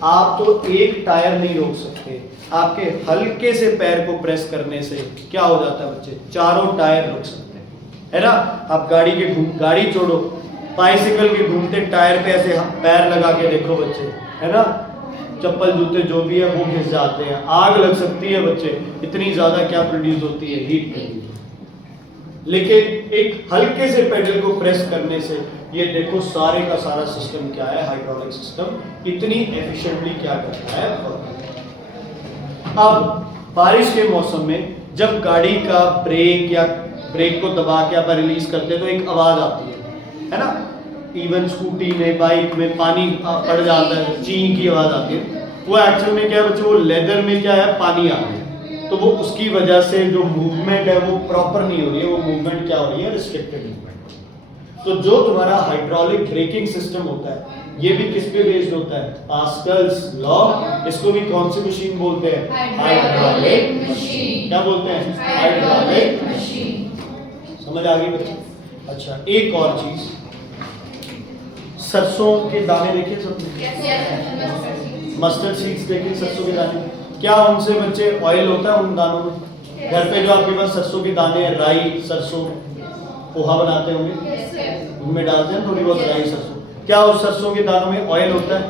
आप तो एक टायर नहीं रोक सकते, आपके हल्के से पैर को प्रेस करने से क्या हो जाता है बच्चे? चारों टायर रुक सकते हैं, है ना। आप गाड़ी छोड़ो, बाइसिकल के घूमते टायर पे ऐसे पैर लगा के देखो बच्चे, है ना, चप्पल जूते जो भी है वो घिस जाते हैं, आग लग सकती है बच्चे, इतनी ज्यादा क्या प्रोड्यूस होती है? Heat produce. लेकिन एक हल्के से पेडल को प्रेस करने से ये देखो सारे का सारा सिस्टम क्या है? हाइड्रोलिक सिस्टम इतनी एफिशिएंटली क्या करता है? अब बारिश के मौसम में जब गाड़ी का ब्रेक या ब्रेक को दबा के आप रिलीज करते हैं तो एक आवाज आती है ना। इवन स्कूटी में, बाइक में पानी पड़ जाता है, ची की आवाज आती है। वो एक्चुअल में क्या है बच्चों, वो लेदर में क्या है, पानी आ गया, तो वो उसकी वजह से जो मूवमेंट है वो प्रॉपर नहीं हो रही है, वो मूवमेंट क्या हो रही है, रिस्ट्रिक्टेड मूवमेंट। तो जो तुम्हारा हाइड्रोलिक ब्रेकिंग सिस्टम होता है ये भी किस पे बेस्ड होता है, पास्कल्स लॉ। इसको भी कौन सी मशीन बोलते हैं, हाइड्रोलिक मशीन। क्या बोलते हैं, हाइड्रोलिक मशीन। समझ आ गई बच्चे। अच्छा एक और चीज, सरसों के दाने देखे सबने, मस्टर्ड सीड्स देखे, सरसों के दाने, क्या उनसे बच्चे ऑयल होता है उन दानों में? घर पे जो आपके पास सरसों के दाने हैं, राई सरसों पोहा बनाते होंगे, उनमें डालते हैं थोड़ी बहुत राई सरसों, क्या उस सरसों के दानों में ऑयल होता है?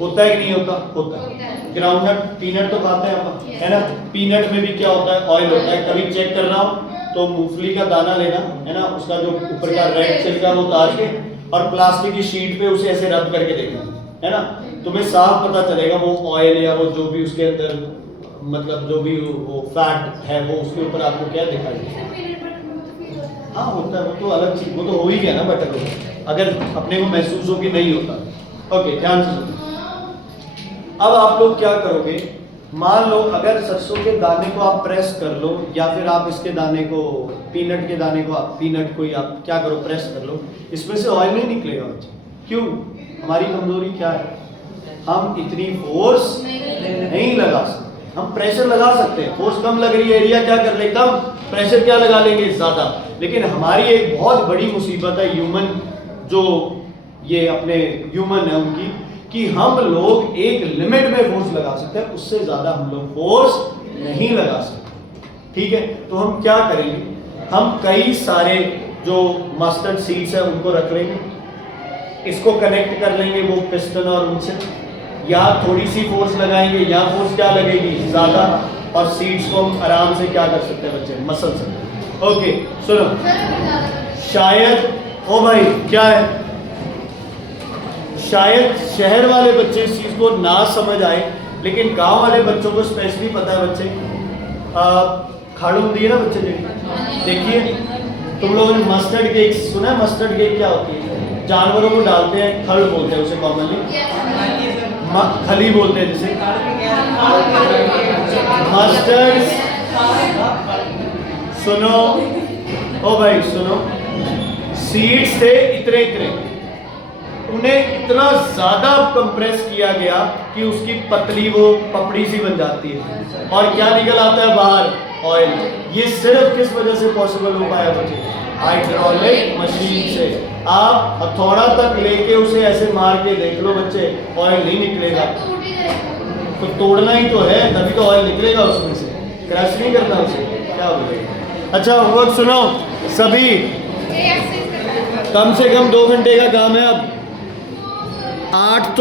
होता है कि नहीं होता? होता है। ग्राउंडनट, पीनट तो खाते हैं आप, है ना, पीनट में भी क्या होता है, ऑयल होता है। कभी चेक करना हो तो मूंगफली का दाना लेना, है ना, उसका जो ऊपर का रेड छिलका वो उतार के और प्लास्टिक की शीट पे उसे ऐसे रब करके देखना, है ना, तुम्हें साफ पता चलेगा वो ऑयल या वो जो भी उसके अंदर मतलब जो भी वो फैट है वो उसके ऊपर आपको क्या दिखाई देगा। हाँ होता है, वो तो अलग चीज, वो तो हो ही गया ना बटर को, अगर अपने को महसूस हो कि नहीं होता। ओके ध्यान से सुनो। अब आप लोग क्या करोगे, मान लो अगर सरसों के दाने को आप प्रेस कर लो या फिर आप इसके दाने को, पीनट के दाने को आप, पीनट को ही आप क्या करो, प्रेस कर लो, इसमें से ऑयल नहीं निकलेगा बच्चे। क्यों? हमारी कमजोरी क्या है, हम इतनी फोर्स नहीं लगा सकते। हम प्रेशर लगा सकते हैं, फोर्स कम लग रही है, एरिया क्या कर ले कम, प्रेशर क्या लगा लेंगे ज्यादा। लेकिन हमारी एक बहुत बड़ी मुसीबत है ह्यूमन, जो ये अपने ह्यूमन है उनकी, कि हम लोग एक लिमिट में फोर्स लगा सकते हैं, उससे ज्यादा हम लोग फोर्स नहीं लगा सकते। ठीक है, तो हम क्या करेंगे, हम कई सारे जो मस्टर्ड सीड्स है उनको रख लेंगे, इसको कनेक्ट कर लेंगे वो पिस्टन और उनसे, या थोड़ी सी फोर्स लगाएंगे, या फोर्स क्या लगेगी ज्यादा, और सीड्स को हम आराम से क्या कर सकते हैं बच्चे, मसल सकते हैं। ओके सुनो, शायद ओ भाई क्या है, शायद शहर वाले बच्चे इस चीज को ना समझ आए, लेकिन गांव वाले बच्चों को स्पेशली पता है बच्चे। खाड़ू होती है ना बच्चे, देखिए तुम लोगों ने मस्टर्ड केक सुना है, मस्टर्ड केक क्या होती है, जानवरों को डालते हैं, खड़ बोलते हैं उसे कॉमनली, खली बोलते हैं जिसे, मस्टर्ड। सुनो ओ भाई सुनो, सीड्स थे इतने इतने, उन्हें इतना ज्यादा कंप्रेस किया गया कि उसकी पतली वो पपड़ी सी बन जाती है, और क्या निकल आता है बाहर, ऑयल। ये सिर्फ किस वजह से पॉसिबल हो पाया बच्चे, हाइड्रोलिक मशीन से। आप हथौड़ा तक लेके उसे ऐसे मार के देख लो बच्चे, ऑयल नहीं निकलेगा। तो तोड़ना ही तो है, तभी तो ऑयल निकलेगा उसमें से, क्रश नहीं करना उसे, क्या बोलेगा। अच्छा होमवर्क सुनो सभी, कम से कम 2 घंटे का काम है अब। 8